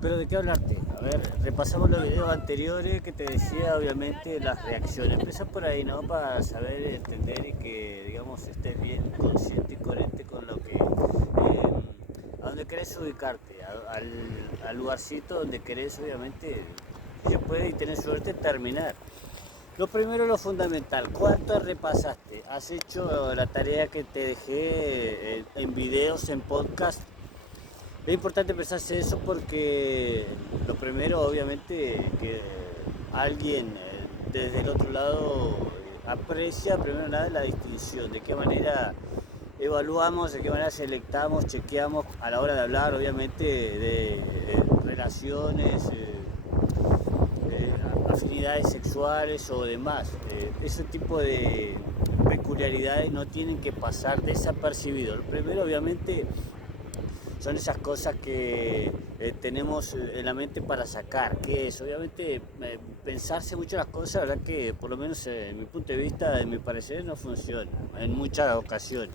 Pero ¿de qué hablarte? A ver, repasamos los videos anteriores que te decía, obviamente, las reacciones. Empieza por ahí, ¿no? Para saber, entender y que, digamos, estés bien consciente y coherente con lo que... a dónde querés ubicarte, al lugarcito donde querés, obviamente, si se puede y tenés suerte, terminar. Lo primero, lo fundamental, ¿cuánto repasaste? ¿Has hecho la tarea que te dejé en videos, en podcast? Es importante pensarse eso porque lo primero, obviamente, que alguien desde el otro lado aprecia, primero nada, la distinción, de qué manera evaluamos, de qué manera selectamos, chequeamos a la hora de hablar, obviamente, de relaciones, afinidades sexuales o demás. Ese tipo de peculiaridades no tienen que pasar desapercibidos. Lo primero, obviamente, son esas cosas que tenemos en la mente para sacar, que es obviamente pensarse mucho las cosas, la verdad que por lo menos en mi punto de vista, en mi parecer, no funciona en muchas ocasiones.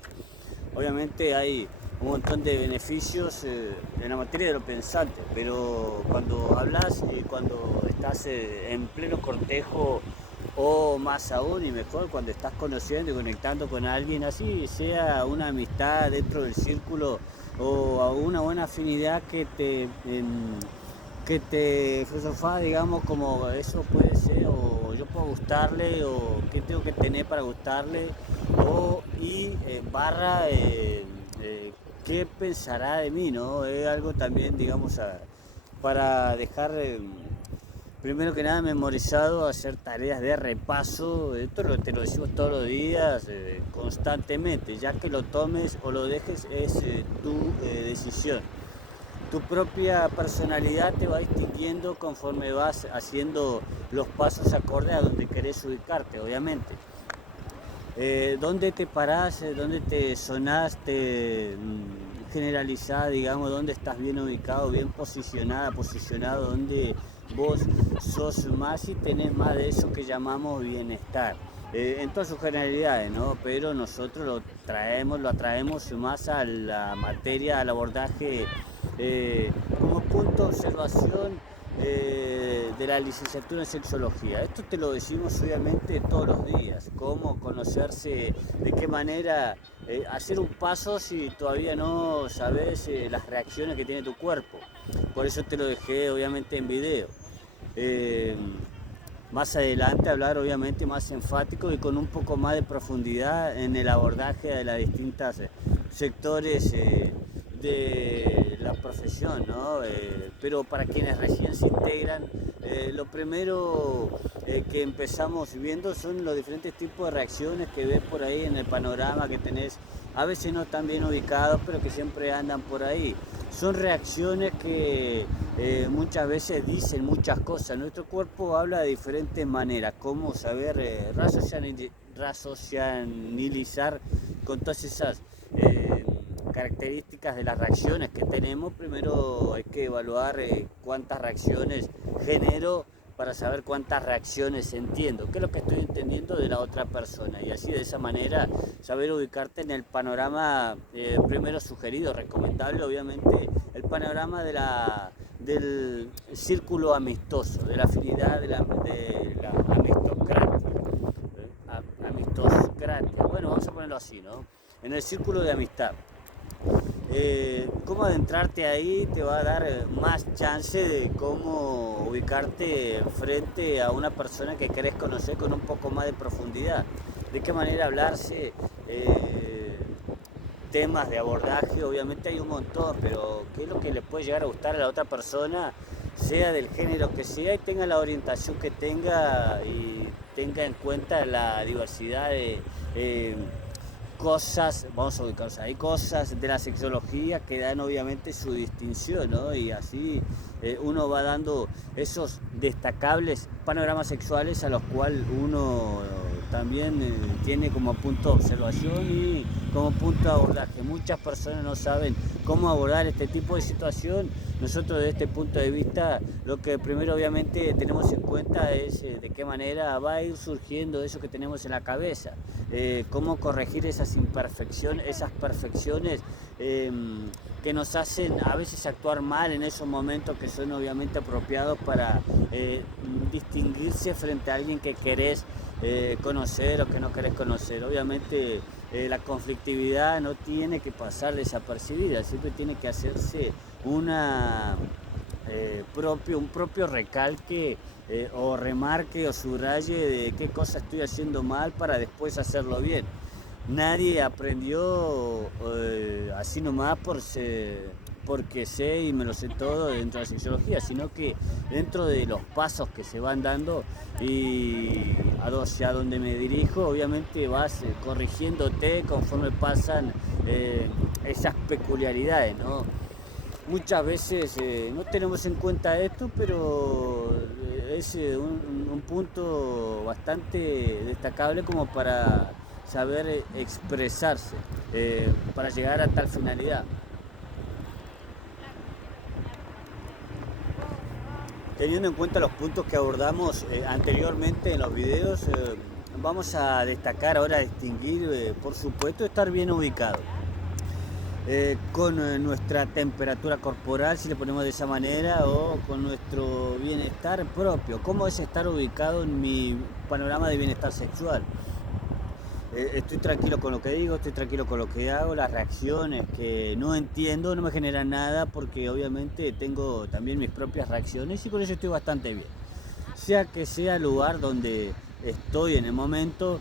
Obviamente hay un montón de beneficios en la materia de lo pensante, pero cuando hablas y cuando estás en pleno cortejo o más aún y mejor cuando estás conociendo y conectando con alguien, así sea una amistad dentro del círculo o una buena afinidad que te filosofaba, digamos, como eso puede ser, o yo puedo gustarle, o qué tengo que tener para gustarle, o barra, qué pensará de mí, ¿no? Es algo también, digamos, para dejar, primero que nada, memorizado, hacer tareas de repaso, esto te lo decimos todos los días, constantemente, ya que lo tomes o lo dejes es tu decisión. Tu propia personalidad te va distinguiendo conforme vas haciendo los pasos acorde a donde querés ubicarte, obviamente. ¿Dónde te parás? ¿Dónde te sonás? ¿Te generalizás, digamos? ¿Dónde estás bien ubicado, bien posicionada, posicionado? ¿Dónde vos sos más y tenés más de eso que llamamos bienestar? En todas sus generalidades, ¿no? Pero nosotros lo atraemos más a la materia, al abordaje como punto de observación de la licenciatura en sexología. Esto te lo decimos obviamente todos los días, cómo conocerse, de qué manera hacer un paso si todavía no sabes las reacciones que tiene tu cuerpo. Por eso te lo dejé obviamente en video. Eh, Más adelante hablar obviamente más enfático y con un poco más de profundidad en el abordaje de los distintos sectores de la profesión, ¿no? Pero para quienes recién se integran, lo primero que empezamos viendo son los diferentes tipos de reacciones que ves por ahí en el panorama que tenés, a veces no están bien ubicados, pero que siempre andan por ahí. Son reacciones que muchas veces dicen muchas cosas. Nuestro cuerpo habla de diferentes maneras, cómo saber racionalizar con todas esas características de las reacciones que tenemos. Primero hay que evaluar cuántas reacciones genero para saber cuántas reacciones entiendo, qué es lo que estoy entendiendo de la otra persona, y así de esa manera saber ubicarte en el panorama primero sugerido, recomendable obviamente, el panorama del círculo amistoso, de la afinidad, de la amistocracia, amistocracia, bueno, vamos a ponerlo así, ¿no? En el círculo de amistad. Cómo adentrarte ahí te va a dar más chance de cómo ubicarte frente a una persona que querés conocer con un poco más de profundidad. De qué manera hablarse, temas de abordaje, obviamente hay un montón, pero qué es lo que le puede llegar a gustar a la otra persona, sea del género que sea y tenga la orientación que tenga y tenga en cuenta la diversidad de cosas, vamos a ubicarnos, hay cosas de la sexología que dan obviamente su distinción, ¿no? Y así uno va dando esos destacables panoramas sexuales a los cuales uno también tiene como punto de observación y como punto de abordaje. Muchas personas no saben cómo abordar este tipo de situación. Nosotros desde este punto de vista lo que primero obviamente tenemos en cuenta es de qué manera va a ir surgiendo eso que tenemos en la cabeza, cómo corregir esas imperfecciones, esas perfecciones que nos hacen a veces actuar mal en esos momentos que son obviamente apropiados para distinguirse frente a alguien que querés conocer o que no querés conocer. Obviamente la conflictividad no tiene que pasar desapercibida, siempre tiene que hacerse una, un propio recalque o remarque o subraye de qué cosa estoy haciendo mal para después hacerlo bien. Nadie aprendió así nomás porque sé y me lo sé todo dentro de la sexología, sino que dentro de los pasos que se van dando y hacia donde me dirijo, obviamente vas corrigiéndote conforme pasan esas peculiaridades, ¿no? Muchas veces no tenemos en cuenta esto, pero es un punto bastante destacable como para saber expresarse, para llegar a tal finalidad. Teniendo en cuenta los puntos que abordamos anteriormente en los videos, vamos a destacar ahora, distinguir, por supuesto, estar bien ubicado. Con nuestra temperatura corporal, si le ponemos de esa manera, o con nuestro bienestar propio. ¿Cómo es estar ubicado en mi panorama de bienestar sexual? Estoy tranquilo con lo que digo, estoy tranquilo con lo que hago, las reacciones que no entiendo no me generan nada porque obviamente tengo también mis propias reacciones y con eso estoy bastante bien. Sea que sea el lugar donde estoy en el momento,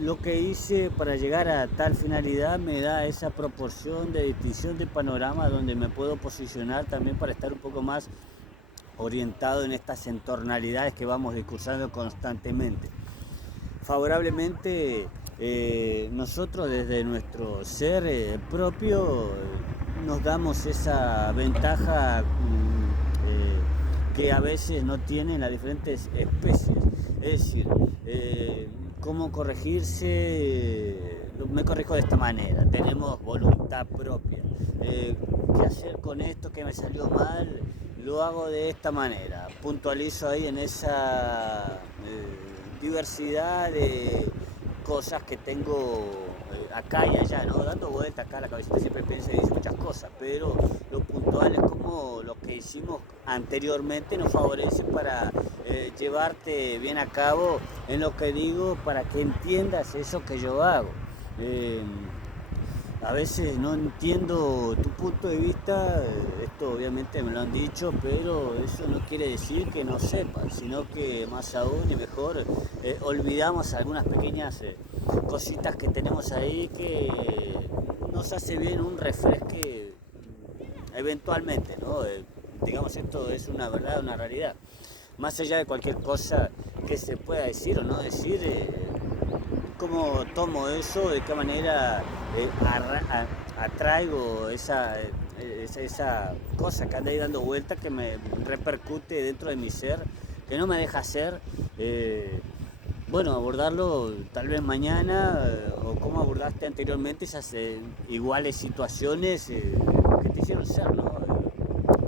lo que hice para llegar a tal finalidad me da esa proporción de distinción de panorama donde me puedo posicionar también para estar un poco más orientado en estas entornalidades que vamos discursando constantemente. Favorablemente, nosotros desde nuestro ser propio nos damos esa ventaja que a veces no tienen las diferentes especies. Es decir, cómo corregirse, me corrijo de esta manera, tenemos voluntad propia. ¿Qué hacer con esto que me salió mal? Lo hago de esta manera, puntualizo ahí en esa diversidad de cosas que tengo acá y allá, ¿no? Dando vuelta acá, la cabecita siempre piensa y dice muchas cosas, pero lo puntual es como lo que hicimos anteriormente nos favorece para llevarte bien a cabo en lo que digo, para que entiendas eso que yo hago. A veces no entiendo tu punto de vista, esto obviamente me lo han dicho, pero eso no quiere decir que no sepas, sino que más aún y mejor olvidamos algunas pequeñas cositas que tenemos ahí que nos hace bien un refresque eventualmente, ¿no? Digamos, esto es una verdad, una realidad. Más allá de cualquier cosa que se pueda decir o no decir, cómo tomo eso, de qué manera atraigo esa cosa que anda ahí dando vuelta, que me repercute dentro de mi ser, que no me deja ser, bueno, abordarlo tal vez mañana, o cómo abordaste anteriormente esas iguales situaciones que te hicieron ser, ¿no?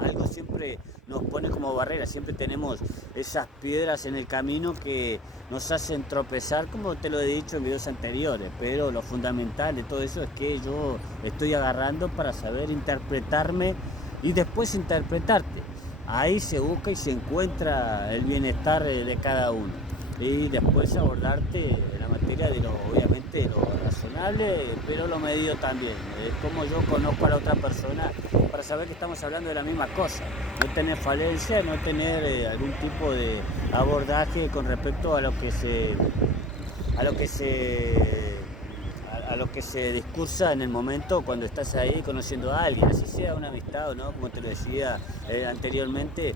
Algo siempre nos pone como barrera, siempre tenemos esas piedras en el camino que nos hacen tropezar, como te lo he dicho en videos anteriores, pero lo fundamental de todo eso es que yo estoy agarrando para saber interpretarme y después interpretarte. Ahí se busca y se encuentra el bienestar de cada uno. Y después abordarte en la materia de lo, obviamente, de lo razonable, pero lo medido también. Es como yo conozco a la otra persona para saber que estamos hablando de la misma cosa. No tener falencia, no tener algún tipo de abordaje con respecto a lo que se discursa en el momento cuando estás ahí conociendo a alguien, así sea una amistad o no, como te lo decía anteriormente.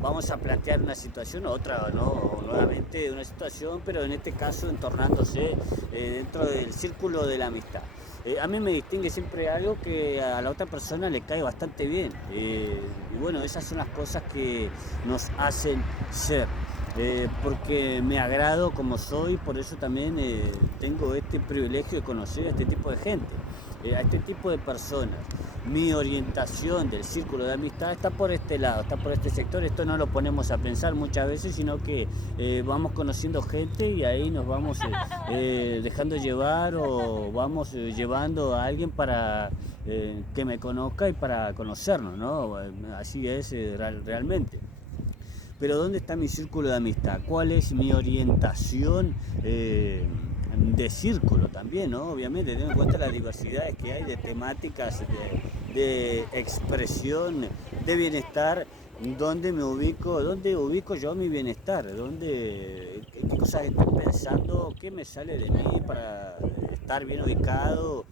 Vamos a plantear una situación u otra, ¿no? O nuevamente una situación, pero en este caso entornándose dentro del círculo de la amistad. A mí me distingue siempre algo que a la otra persona le cae bastante bien. Y bueno, esas son las cosas que nos hacen ser. porque me agrado como soy, por eso también tengo este privilegio de conocer a este tipo de gente, a este tipo de personas. Mi orientación del círculo de amistad está por este lado, está por este sector. Esto no lo ponemos a pensar muchas veces, sino que vamos conociendo gente y ahí nos vamos dejando llevar o vamos llevando a alguien para que me conozca y para conocernos, ¿no? Así es realmente. Pero ¿dónde está mi círculo de amistad? ¿Cuál es mi orientación de círculo también, ¿no? Obviamente, teniendo en cuenta las diversidades que hay de temáticas, de expresión, de bienestar, ¿dónde ubico yo mi bienestar? ¿Qué cosas estoy pensando? ¿Qué me sale de mí para estar bien ubicado?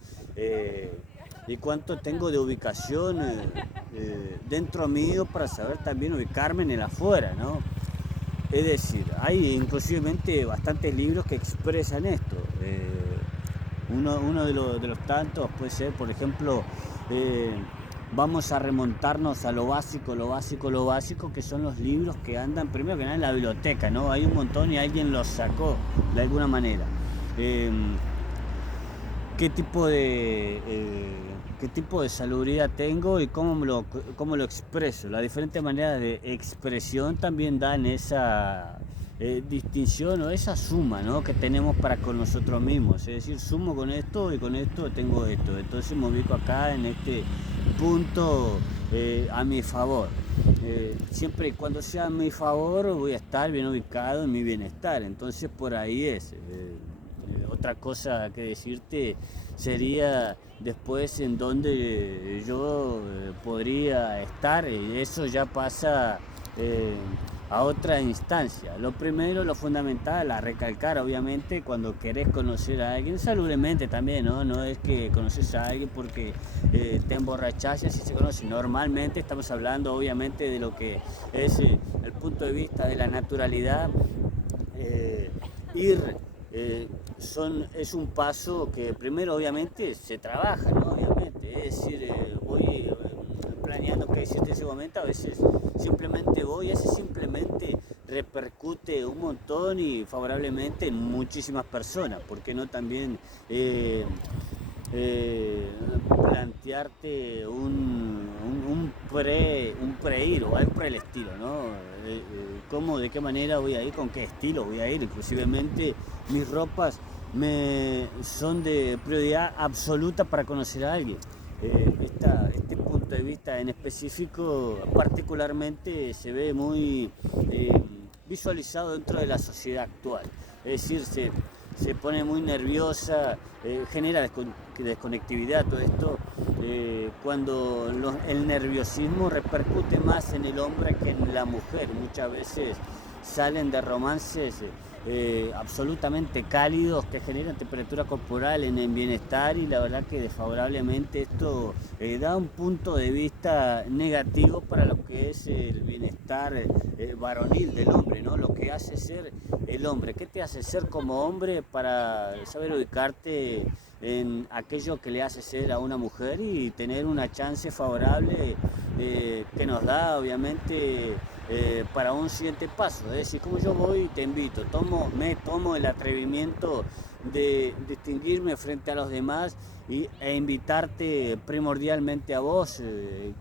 ¿Y cuánto tengo de ubicación dentro mío para saber también ubicarme en el afuera, ¿no? Es decir, hay inclusivemente bastantes libros que expresan esto. Uno de los tantos puede ser, por ejemplo, eh, vamos a remontarnos a lo básico, que son los libros que andan primero que nada en la biblioteca, ¿no? Hay un montón y alguien los sacó de alguna manera. Eh, ¿Qué tipo qué tipo de salubridad tengo y cómo lo expreso? Las diferentes maneras de expresión también dan esa distinción o esa suma, ¿no?, que tenemos para con nosotros mismos. Es decir, sumo con esto y con esto tengo esto. Entonces me ubico acá en este punto a mi favor. Siempre y cuando sea a mi favor voy a estar bien ubicado en mi bienestar. Entonces por ahí es. Otra cosa que decirte sería después en donde yo podría estar, y eso ya pasa a otra instancia. Lo primero, lo fundamental, a recalcar obviamente cuando querés conocer a alguien, saludablemente también, ¿no? No es que conoces a alguien porque te emborrachás y así se conoce. Normalmente estamos hablando obviamente de lo que es el punto de vista de la naturalidad. Ir es un paso que primero obviamente se trabaja, ¿no? Obviamente, es decir, voy planeando qué decirte en ese momento, a veces simplemente voy, ese simplemente repercute un montón y favorablemente en muchísimas personas, ¿por qué no también plantearte un pre-ir o algo por el estilo, ¿no? ¿Cómo, de qué manera voy a ir, con qué estilo voy a ir? Inclusivemente mis ropas son de prioridad absoluta para conocer a alguien. Este punto de vista en específico particularmente se ve muy visualizado dentro de la sociedad actual. Es decir, se pone muy nerviosa, genera desconectividad todo esto, cuando el nerviosismo repercute más en el hombre que en la mujer. Muchas veces salen de romances absolutamente cálidos que generan temperatura corporal en el bienestar, y la verdad que desfavorablemente esto da un punto de vista negativo para lo que es el bienestar varonil del hombre, ¿no? Lo que hace ser el hombre. ¿Qué te hace ser como hombre para saber ubicarte en aquello que le hace ser a una mujer y tener una chance favorable que nos da obviamente para un siguiente paso? Es decir, como yo voy y te invito, me tomo el atrevimiento de distinguirme frente a los demás e invitarte primordialmente a vos,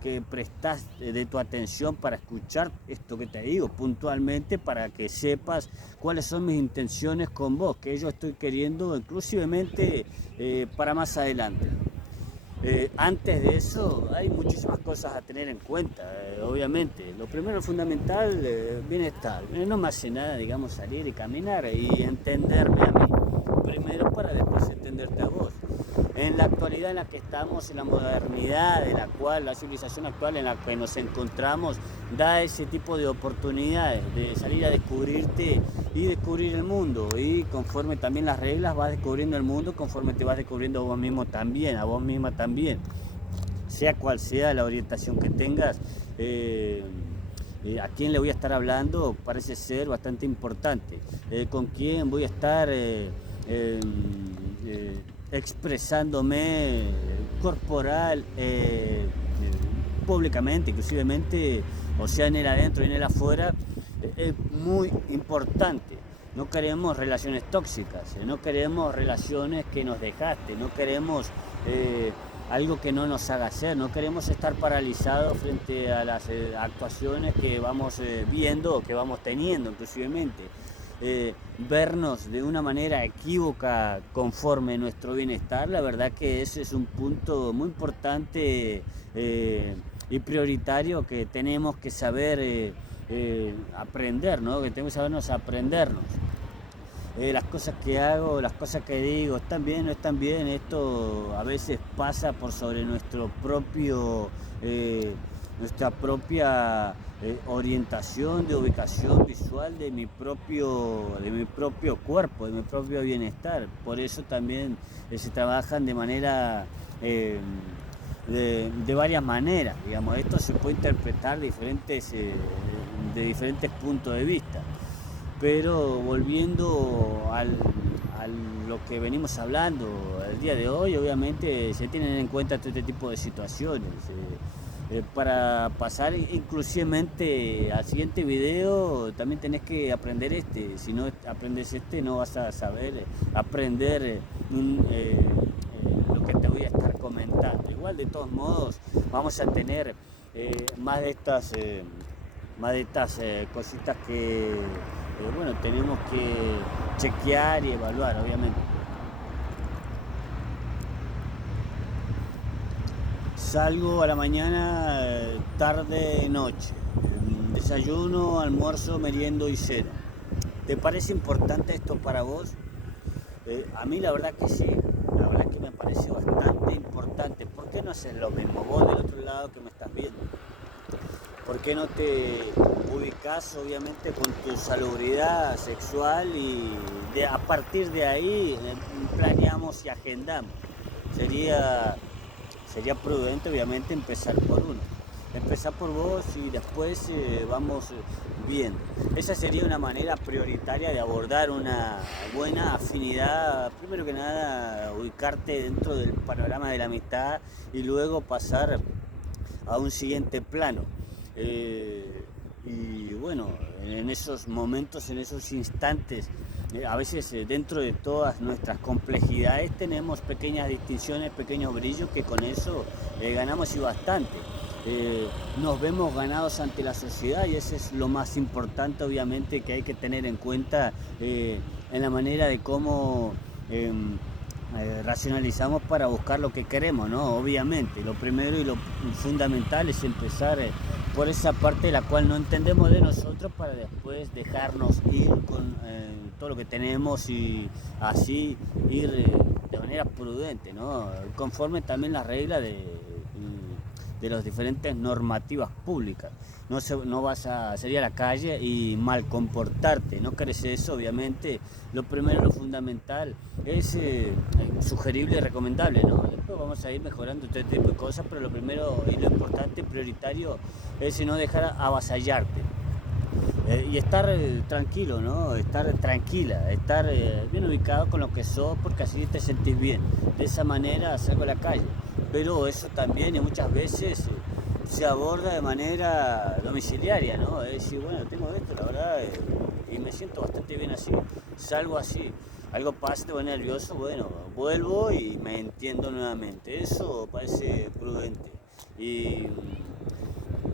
que prestás de tu atención para escuchar esto que te digo puntualmente, para que sepas cuáles son mis intenciones con vos, que yo estoy queriendo inclusivemente para más adelante. Antes de eso hay muchísimas cosas a tener en cuenta, obviamente. Lo primero fundamental, bienestar. No me hace nada, digamos, salir y caminar y entenderme a mí primero para después entenderte a vos. En la actualidad en la que estamos, en la modernidad en la cual, la civilización actual en la que nos encontramos, da ese tipo de oportunidades de salir a descubrirte y descubrir el mundo, y conforme también las reglas vas descubriendo el mundo, conforme te vas descubriendo a vos mismo también, a vos misma también, sea cual sea la orientación que tengas. A quién le voy a estar hablando parece ser bastante importante, con quién voy a estar expresándome corporal, públicamente, inclusivemente, o sea, en el adentro y en el afuera, es muy importante. No queremos relaciones tóxicas, no queremos relaciones que nos dejaste, no queremos algo que no nos haga ser, no queremos estar paralizados frente a las actuaciones que vamos viendo o que vamos teniendo inclusivemente. Vernos de una manera equívoca conforme nuestro bienestar, la verdad que ese es un punto muy importante y prioritario que tenemos que saber aprender, ¿no? Que tenemos que sabernos aprendernos. Las cosas que hago, las cosas que digo, están bien, no están bien, esto a veces pasa por sobre nuestro propio, nuestra propia orientación de ubicación visual de mi propio cuerpo, de mi propio bienestar. Por eso también se trabajan de manera de varias maneras, digamos. Esto se puede interpretar de diferentes puntos de vista. Pero volviendo a lo que venimos hablando el día de hoy, obviamente se tienen en cuenta todo este tipo de situaciones. Para pasar inclusivamente al siguiente video también tenés que aprender este. Si no aprendes este no vas a saber aprender lo que te voy a estar comentando. Igual de todos modos vamos a tener más de estas cositas que bueno, tenemos que chequear y evaluar, obviamente. Salgo a la mañana, tarde, noche. Desayuno, almuerzo, meriendo y cena. ¿Te parece importante esto para vos? A mí la verdad que sí, la verdad que me parece bastante importante. ¿Por qué no haces lo mismo vos del otro lado que me estás viendo? ¿Por qué no te ubicas obviamente con tu salubridad sexual y a partir de ahí planeamos y agendamos? Sería prudente obviamente empezar por uno. Empezar por vos y después vamos viendo. Esa sería una manera prioritaria de abordar una buena afinidad. Primero que nada, ubicarte dentro del panorama de la amistad y luego pasar a un siguiente plano. Y bueno, en esos momentos, en esos instantes, a veces dentro de todas nuestras complejidades tenemos pequeñas distinciones, pequeños brillos que con eso ganamos y bastante. Nos vemos ganados ante la sociedad y eso es lo más importante obviamente que hay que tener en cuenta en la manera de cómo racionalizamos para buscar lo que queremos, ¿no? Obviamente, lo primero y lo fundamental es empezar por esa parte de la cual no entendemos de nosotros para después dejarnos ir con todo lo que tenemos y así ir de manera prudente, ¿no? Conforme también las reglas de las diferentes normativas públicas. No vas a salir a la calle y mal comportarte, no querés eso, obviamente. Lo primero, lo fundamental es sugerible y recomendable, ¿no? Después vamos a ir mejorando todo este tipo de cosas, pero lo primero y lo importante, prioritario, es no dejar avasallarte. Y estar tranquilo, ¿no? Estar tranquila, estar bien ubicado con lo que sos, porque así te sentís bien. De esa manera salgo a la calle. Pero eso también y muchas veces se aborda de manera domiciliaria, ¿no? Es decir, bueno, tengo esto, la verdad, y me siento bastante bien así. Salgo así. Algo pasa, te voy nervioso, bueno, vuelvo y me entiendo nuevamente. Eso parece prudente. Y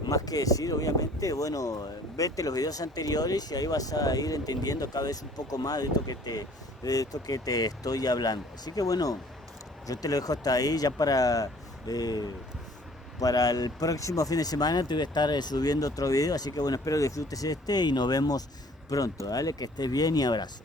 más que decir, obviamente, bueno, vete los videos anteriores y ahí vas a ir entendiendo cada vez un poco más de esto que te estoy hablando. Así que bueno, yo te lo dejo hasta ahí ya para el próximo fin de semana te voy a estar subiendo otro video, así que bueno, espero que disfrutes este y nos vemos pronto. Dale, que estés bien y abrazo.